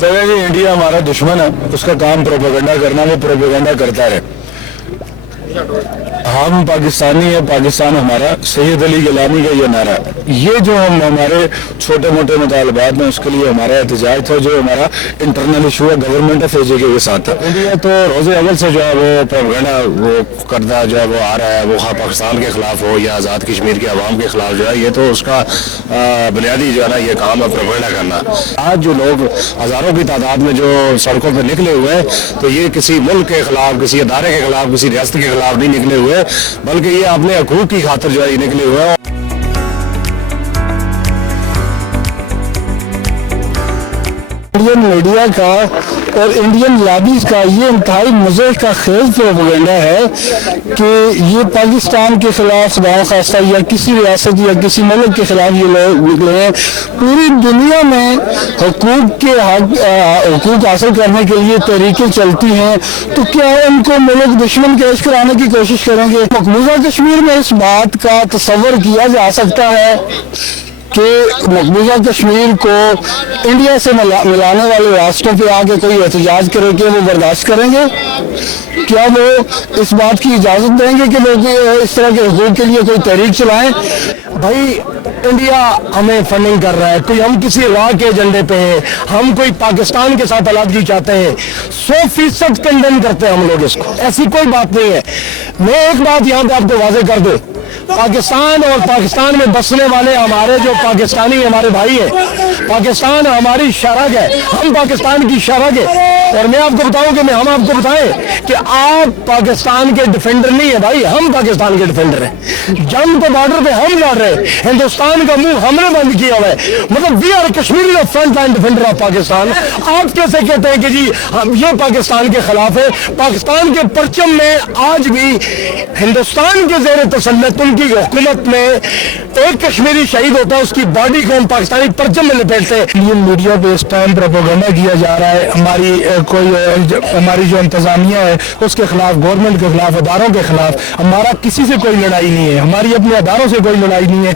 जगह कि इंडिया हमारा दुश्मन है, उसका काम प्रोपेगेंडा करना, वो प्रोपेगेंडा करता है। हम पाकिस्तानी है, पाकिस्तान हमारा, सैयद अली गिलानी का ये नारा है। ये जो हम हमारे छोटे मोटे मुतालबात में उसके लिए हमारा एहतजाज था, जो हमारा इंटरनल इशू है गवर्नमेंट ऑफ एजे के साथ था। इंडिया तो रोज़े अव्वल से जो है वो प्रोपेगेंडा वो करता जो है वो आ रहा है, वो हाँ पाकिस्तान के खिलाफ हो या आज़ाद कश्मीर के अवाम के खिलाफ जो है, ये तो उसका बुनियादी जो है ना ये काम है प्रोपेगेंडा करना। आज जो लोग हज़ारों की तादाद में जो सड़कों पर निकले हुए हैं, तो ये किसी मुल्क के खिलाफ, किसी अदारे के खिलाफ, किसी रियासत के खिलाफ नहीं निकले हुए, बल्कि ये अपने हकूक की खातिर जो है निकले हुए हैं। इंडियन मीडिया का और इंडियन लॉबीज का ये इंतहाई मज़े का खेल प्रोपेगेंडा है कि ये पाकिस्तान के खिलाफ खुदा खास्ता या किसी रियासत या किसी मुल्क के खिलाफ ये लोग निकले हैं। पूरी दुनिया में हुकूक हासिल करने के लिए तरीके चलती हैं, तो क्या उनको मुल्क दुश्मन कैश कराने की कोशिश करेंगे? मकबूजा कश्मीर में इस बात का तस्वर किया जा सकता है कि मकबूजा कश्मीर को इंडिया से मिलाने वाले रास्तों पे आके कोई एहतजाज करे कि वो बर्दाश्त करेंगे? क्या वो इस बात की इजाज़त देंगे कि लोग इस तरह के हुकूक के लिए कोई तहरीक चलाएं? भाई इंडिया हमें फंडिंग कर रहा है, कोई हम किसी राह के एजेंडे पे हैं, हम कोई पाकिस्तान के साथ अलग चाहते हैं, 100% कंडेम करते हैं हम लोग इसको, ऐसी कोई बात नहीं है। मैं एक बात यहाँ पे आपको वाज़ेह कर दूं, पाकिस्तान और पाकिस्तान में बसने वाले हमारे जो पाकिस्तानी हमारे भाई हैं, पाकिस्तान हमारी शरग है, हम पाकिस्तान की शरग है। और मैं आपको बताऊं कि हम आपको बताएं कि आप पाकिस्तान के डिफेंडर नहीं है भाई, हम पाकिस्तान के डिफेंडर हैं। जंग तो बॉर्डर पे हम लड़ रहे हैं, हिंदुस्तान का मुंह हमने बंद किया हुआ है, मतलब we are Kashmiri the front line defender of Pakistan. आप कैसे कहते हैं कि जी हम ये पाकिस्तान के खिलाफ है? पाकिस्तान के परचम में आज भी हिंदुस्तान के जेर तसल्लुत उनकी हुकूमत में एक कश्मीरी शहीद होता है, उसकी बॉडी को हम पाकिस्तानी परचम में लपेटते हैं। इंडियन मीडिया पे इस टाइम प्रोपेगेंडा किया जा रहा है हमारी जो इंतजामिया है उसके खिलाफ, गवर्नमेंट के खिलाफ, अदारों के खिलाफ। हमारा किसी से कोई लड़ाई नहीं है, हमारी अपने अदारों से कोई लड़ाई नहीं है।